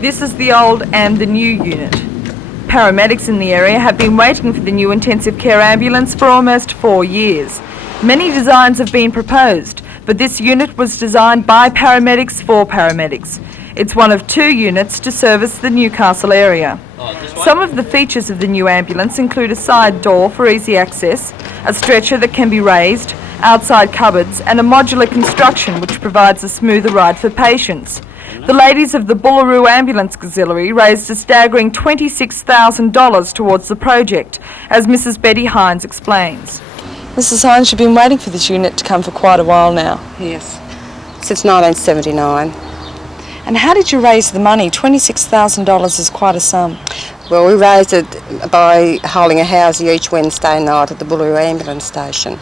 This is the old and the new unit. Paramedics in the area have been waiting for the new intensive care ambulance for almost 4 years. Many designs have been proposed, but this unit was designed by paramedics for paramedics. It's one of 2 units to service the Newcastle area. Some of the features of the new ambulance include a side door for easy access, a stretcher that can be raised, outside cupboards and a modular construction which provides a smoother ride for patients. The ladies of the Bullaroo Ambulance Auxiliary raised a staggering $26,000 towards the project, as Mrs. Betty Hines explains. Mrs. Hines, you've been waiting for this unit to come for quite a while now. Yes, since 1979. And how did you raise the money? $26,000 is quite a sum. Well, we raised it by holding a housey each Wednesday night at the Bullaroo Ambulance Station.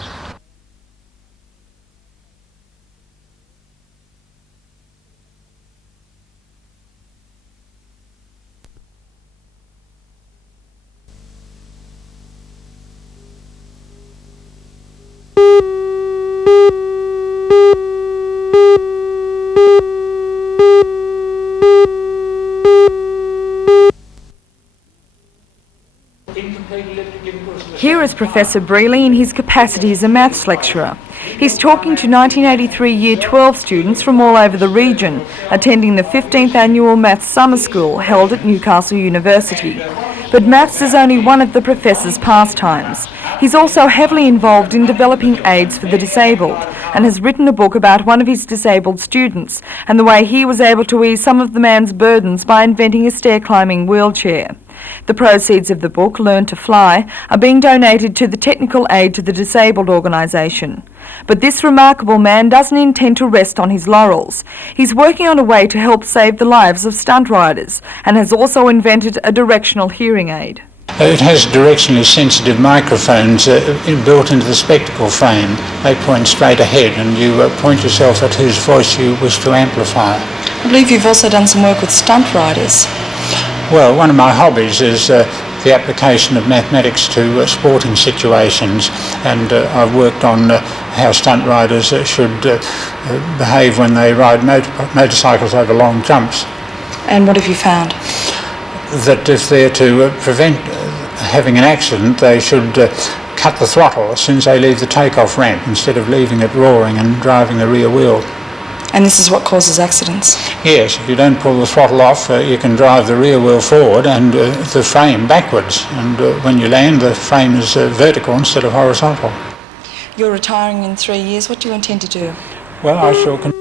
Here is Professor Brealey in his capacity as a maths lecturer. He's talking to 1983 Year 12 students from all over the region, attending the 15th Annual Maths Summer School held at Newcastle University. But maths is only one of the professor's pastimes. He's also heavily involved in developing aids for the disabled and has written a book about one of his disabled students and the way he was able to ease some of the man's burdens by inventing a stair-climbing wheelchair. The proceeds of the book, Learn to Fly, are being donated to the Technical Aid to the Disabled organisation. But this remarkable man doesn't intend to rest on his laurels. He's working on a way to help save the lives of stunt riders and has also invented a directional hearing aid. It has directionally sensitive microphones built into the spectacle frame. They point straight ahead and you point yourself at whose voice you wish to amplify. I believe you've also done some work with stunt riders. Well, one of my hobbies is the application of mathematics to sporting situations, and I've worked on how stunt riders should behave when they ride motorcycles over long jumps. And what have you found? That if they're to prevent having an accident, they should cut the throttle as soon as they leave the takeoff ramp instead of leaving it roaring and driving the rear wheel. And this is what causes accidents? Yes, if you don't pull the throttle off, you can drive the rear wheel forward and the frame backwards. And when you land, the frame is vertical instead of horizontal. You're retiring in 3 years. What do you intend to do? Well, I shall...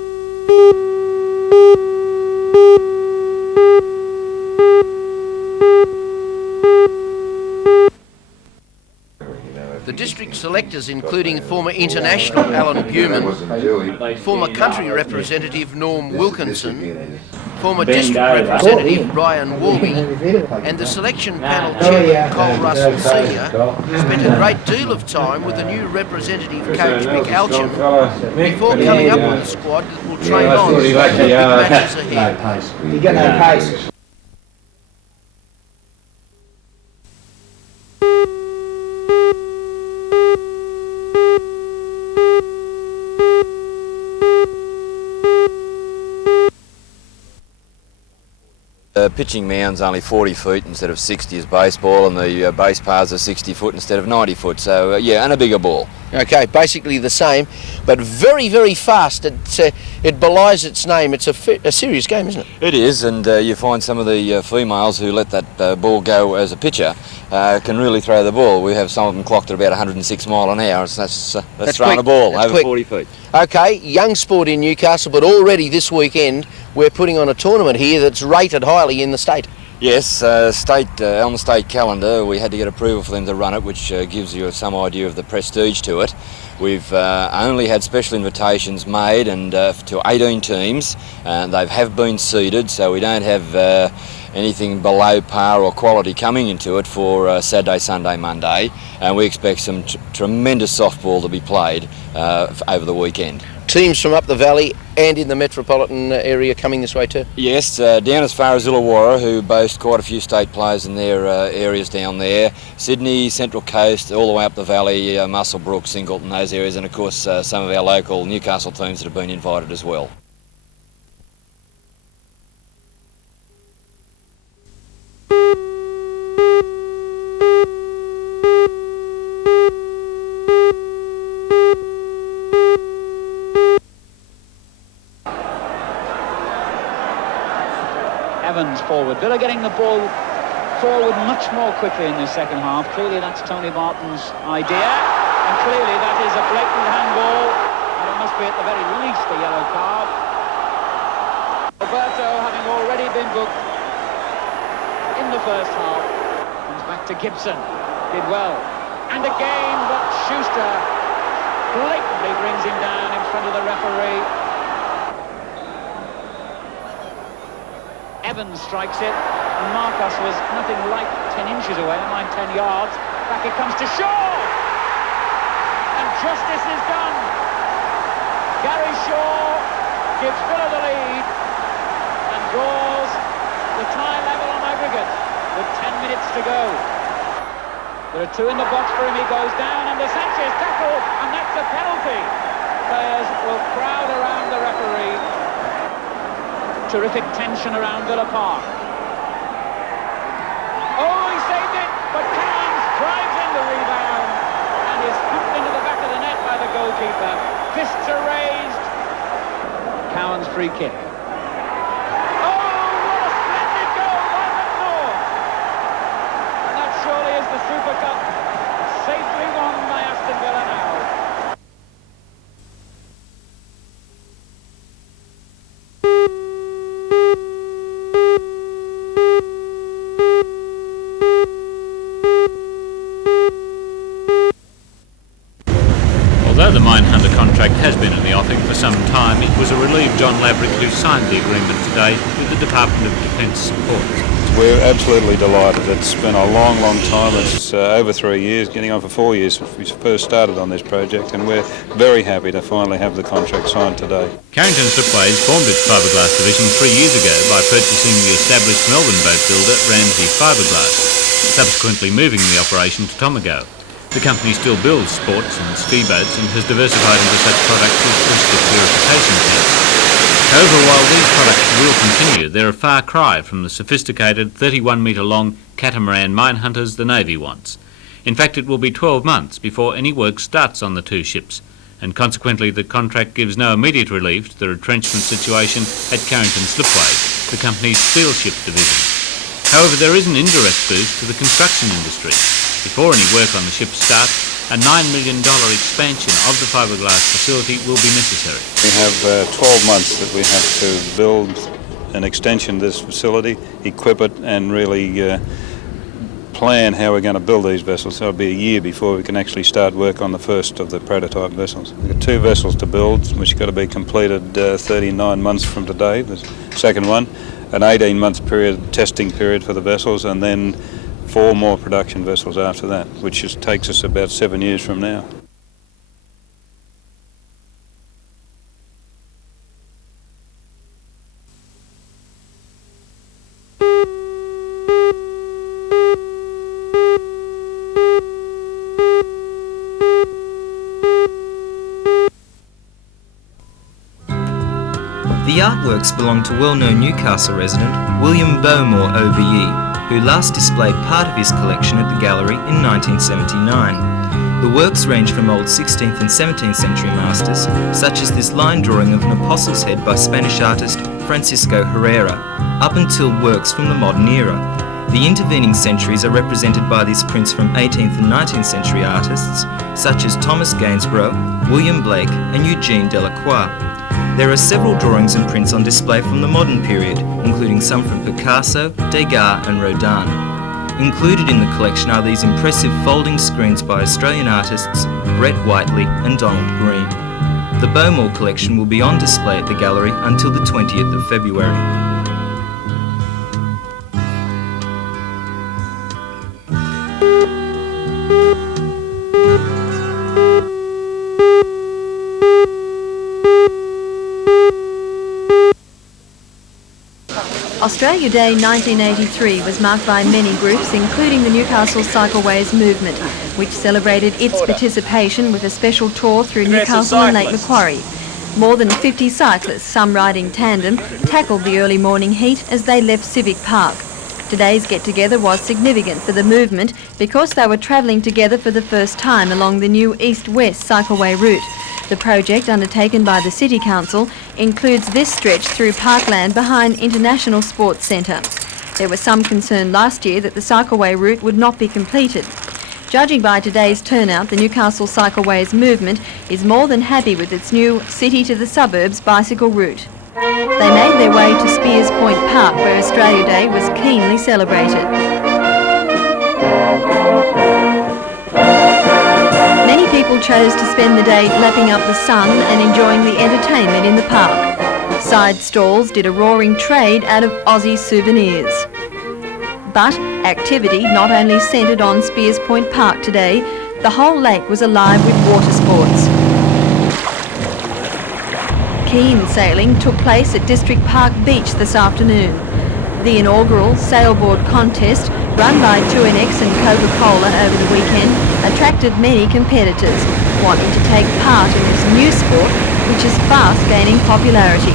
The district selectors, including former international Alan Beaumont, former country representative Norm Wilkinson, former district representative Brian Warby, and the selection panel chairman Cole Russell Sr. spent a great deal of time with the new representative coach Mick Alchin before coming up with a squad that will train on for the big matches ahead. You get no pace. Pitching mound's only 40 feet instead of 60 as baseball, and the base paths are 60 foot instead of 90 foot, so yeah, and a bigger ball. Okay, basically the same, but very, very fast. It belies its name. It's a serious game, isn't it? It is, and you find some of the females who let that ball go as a pitcher can really throw the ball. We have some of them clocked at about 106 mile an hour, so that's throwing a ball that's over quick. 40 feet. Okay, young sport in Newcastle, but already this weekend we're putting on a tournament here that's rated highly in the state. Yes, on the state calendar we had to get approval for them to run it, which gives you some idea of the prestige to it. We've only had special invitations made and to 18 teams, and they have been seeded, so we don't have anything below par or quality coming into it for Saturday, Sunday, Monday, and we expect some tremendous softball to be played over the weekend. Teams from up the valley and in the metropolitan area coming this way too? Yes, down as far as Illawarra, who boast quite a few state players in their areas down there. Sydney, Central Coast, all the way up the valley, Muswellbrook, Singleton, those areas, and of course some of our local Newcastle teams that have been invited as well. Evans forward. Villa getting the ball forward much more quickly in the second half. Clearly that's Tony Martin's idea, and clearly that is a blatant handball, and it must be at the very least a yellow card. Roberto, having already been booked in the first half, comes back to Gibson. Did well. And again, but Schuster blatantly brings him down in front of the referee. Evans strikes it, and Marcos was nothing like 10 inches away, never mind 10 yards. Back it comes to Shaw! And justice is done. Gary Shaw gives Villa the lead and draws the tie level on aggregate with 10 minutes to go. There are two in the box for him, he goes down, and the Sanchez tackle, and that's a penalty. Players will crowd around the referee. Terrific tension around Villa Park. Oh, he saved it, but Cairns drives in the rebound and is hooked into the back of the net by the goalkeeper. Fists are raised. Cowan's free kick. Oh, what a splendid goal by McNaught! And that surely is the Super Cup, safely won by Aston Villa now. Although the Minehunter contract has been in the offing for some time, it was a relieved John Laverick who signed the agreement today with the Department of Defence support. We're absolutely delighted. It's been a long, long time. It's over 3 years, getting on for 4 years since we first started on this project, and we're very happy to finally have the contract signed today. Carrington Slipways formed its fiberglass division 3 years ago by purchasing the established Melbourne boat builder Ramsey Fiberglass, subsequently moving the operation to Tomago. The company still builds sports and ski boats and has diversified into such products as oyster purification tanks. However, while these products will continue, they're a far cry from the sophisticated 31-metre long catamaran Minehunters the Navy wants. In fact, it will be 12 months before any work starts on the two ships, and consequently the contract gives no immediate relief to the retrenchment situation at Carrington Slipways, the company's steel ship division. However, there is an indirect boost to the construction industry. Before any work on the ship starts, a $9 million expansion of the fiberglass facility will be necessary. We have 12 months that we have to build an extension of this facility, equip it, and really plan how we're going to build these vessels. So it'll be a year before we can actually start work on the first of the prototype vessels. We've got 2 vessels to build, which got to be completed 39 months from today, the second one, an 18-month period, testing period for the vessels, and then 4 more production vessels after that, which takes us about 7 years from now. The artworks belong to well-known Newcastle resident William Beaumont OBE, who last displayed part of his collection at the gallery in 1979. The works range from old 16th and 17th century masters, such as this line drawing of an apostle's head by Spanish artist Francisco Herrera, up until works from the modern era. The intervening centuries are represented by these prints from 18th and 19th century artists, such as Thomas Gainsborough, William Blake and Eugene Delacroix. There are several drawings and prints on display from the modern period, including some from Picasso, Degas and Rodin. Included in the collection are these impressive folding screens by Australian artists Brett Whiteley and Donald Green. The Beaumont collection will be on display at the gallery until the 20th of February. Australia Day 1983 was marked by many groups, including the Newcastle Cycleways movement, which celebrated its participation with a special tour through Newcastle and Lake Macquarie. More than 50 cyclists, some riding tandem, tackled the early morning heat as they left Civic Park. Today's get-together was significant for the movement because they were travelling together for the first time along the new east-west cycleway route. The project, undertaken by the City Council, includes this stretch through parkland behind International Sports Centre. There was some concern last year that the Cycleway route would not be completed. Judging by today's turnout, the Newcastle Cycleways movement is more than happy with its new city to the suburbs bicycle route. They made their way to Spears Point Park, where Australia Day was keenly celebrated. Many people chose to spend the day lapping up the sun and enjoying the entertainment in the park. Side stalls did a roaring trade out of Aussie souvenirs. But activity not only centred on Spears Point Park today, the whole lake was alive with water sports. Keen sailing took place at District Park Beach this afternoon. The inaugural sailboard contest, run by 2NX and Coca-Cola over the weekend, attracted many competitors wanting to take part in this new sport, which is fast gaining popularity.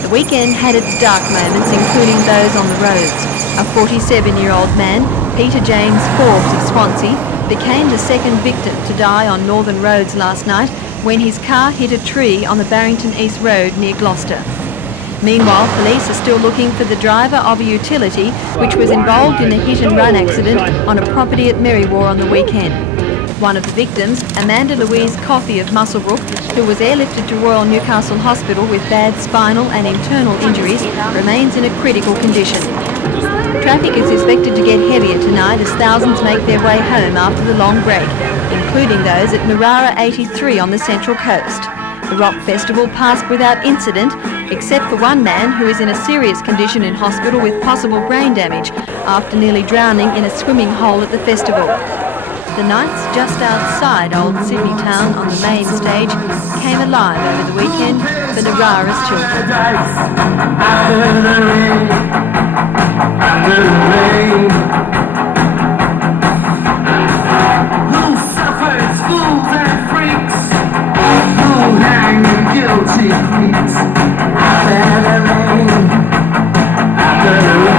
The weekend had its dark moments, including those on the roads. A 47-year-old man, Peter James Forbes of Swansea, became the second victim to die on northern roads last night when his car hit a tree on the Barrington East Road near Gloucester. Meanwhile, police are still looking for the driver of a utility which was involved in a hit-and-run accident on a property at Merriwar on the weekend. One of the victims, Amanda Louise Coffey of Muswellbrook, who was airlifted to Royal Newcastle Hospital with bad spinal and internal injuries, remains in a critical condition. Traffic is expected to get heavier tonight as thousands make their way home after the long break, including those at Narara 83 on the Central Coast. The Rock Festival passed without incident, except for one man who is in a serious condition in hospital with possible brain damage after nearly drowning in a swimming hole at the festival. The nights just outside Old Sydney Town on the main stage came alive over the weekend for Narara's children. Who suffers, fools and freaks? Who hang guilty creeks? After the rain, after the rain.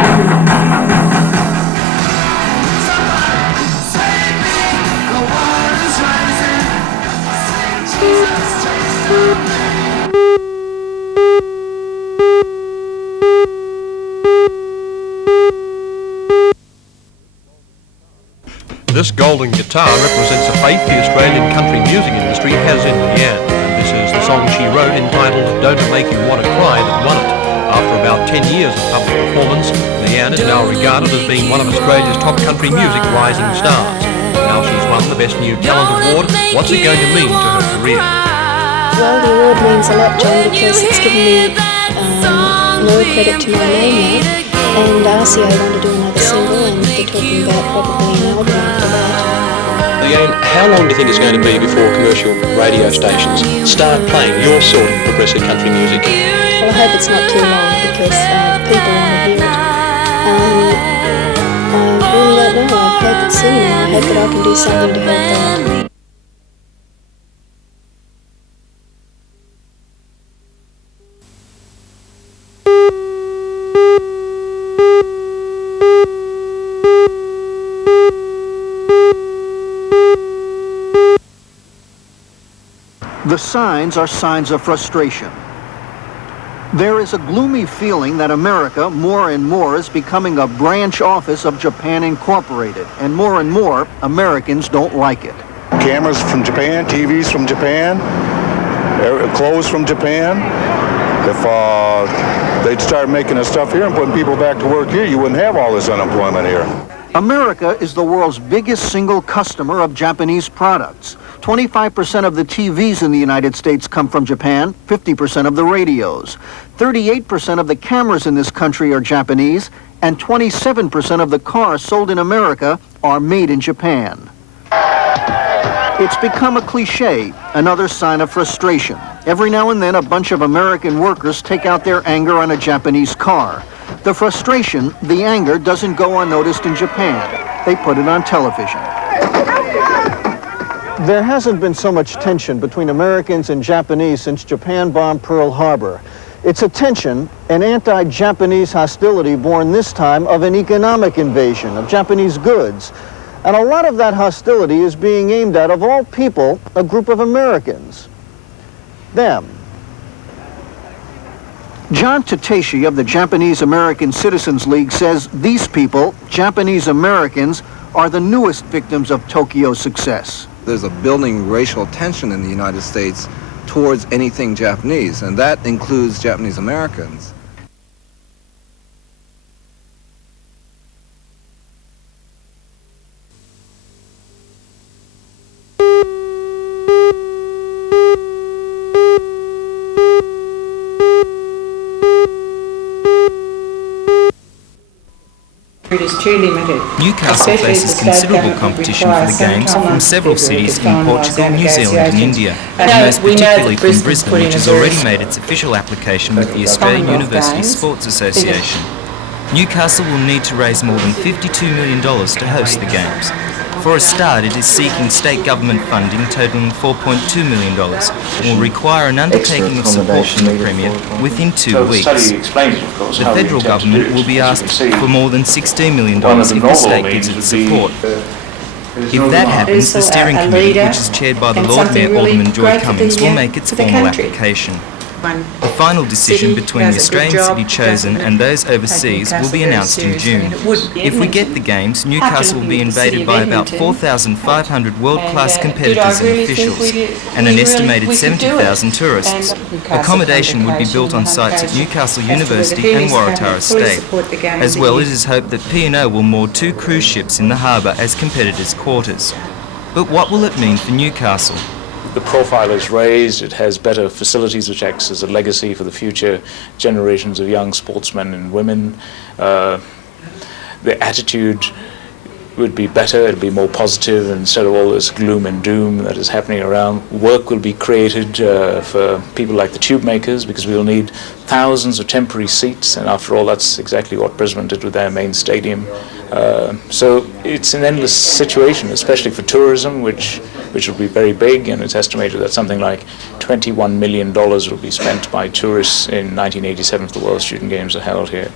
This golden guitar represents a faith the Australian country music industry has in Leanne, and this is the song she wrote entitled Don't It Make You Want to Cry that won it. After about 10 years of public performance, Leanne is now regarded as being one of Australia's top country music rising stars. Now she's won the Best New Talent Award. What's it going to mean to her career? Well, the award means a lot, John, because it's given me more credit to my name now, and RCA want to do another single, and they're talking about probably an album after that. Leanne, how long do you think it's going to be before commercial radio stations start playing your sort of progressive country music? Well, I hope it's not too long, because people want to hear it. I really don't know. I hope it's soon, and I hope that I can do something to help that. The signs are signs of frustration. There is a gloomy feeling that America, more and more, is becoming a branch office of Japan Incorporated, and more Americans don't like it. Cameras from Japan, TVs from Japan, clothes from Japan. If they'd start making the stuff here and putting people back to work here, you wouldn't have all this unemployment here. America is the world's biggest single customer of Japanese products. 25% of the TVs in the United States come from Japan, 50% of the radios. 38% of the cameras in this country are Japanese, and 27% of the cars sold in America are made in Japan. It's become a cliche, another sign of frustration. Every now and then, a bunch of American workers take out their anger on a Japanese car. The frustration, the anger, doesn't go unnoticed in Japan. They put it on television. There hasn't been so much tension between Americans and Japanese since Japan bombed Pearl Harbor. It's a tension, an anti-Japanese hostility born this time of an economic invasion of Japanese goods. And a lot of that hostility is being aimed at, of all people, a group of Americans. Them. John Tateshi of the Japanese American Citizens League says these people, Japanese Americans, are the newest victims of Tokyo's success. There's a building racial tension in the United States towards anything Japanese, and that includes Japanese Americans. It is too limited. Newcastle faces considerable competition for the Games from several cities in Portugal, New Zealand and India, and most particularly from Brisbane, which has already made its official application with the Australian University Sports Association. Newcastle will need to raise more than $52 million to host the Games. For a start, it is seeking state government funding totalling $4.2 million and will require an undertaking of support from the Premier within 2 weeks. The federal government will be asked for more than $16 million if the state gives its support. If that happens, the steering committee, which is chaired by the Lord Mayor Alderman Joy Cummings, will make its formal application. The final decision between the Australian city chosen and those overseas will be announced in June. If we get the Games, Newcastle will be invaded by about 4,500 world-class competitors and officials, and an estimated 70,000 tourists. Accommodation would be built on sites at Newcastle University and Waratah State. As well, it is hoped that P&O will moor 2 cruise ships in the harbour as competitors' quarters. But what will it mean for Newcastle? The profile is raised, it has better facilities which acts as a legacy for the future generations of young sportsmen and women. The attitude would be better, it would be more positive instead of all this gloom and doom that is happening around. Work will be created for people like the tube makers, because we will need thousands of temporary seats, and after all that's exactly what Brisbane did with their main stadium. So it's an endless situation, especially for tourism, which will be very big, and it's estimated that something like $21 million will be spent by tourists in 1987 if the World Student Games are held here.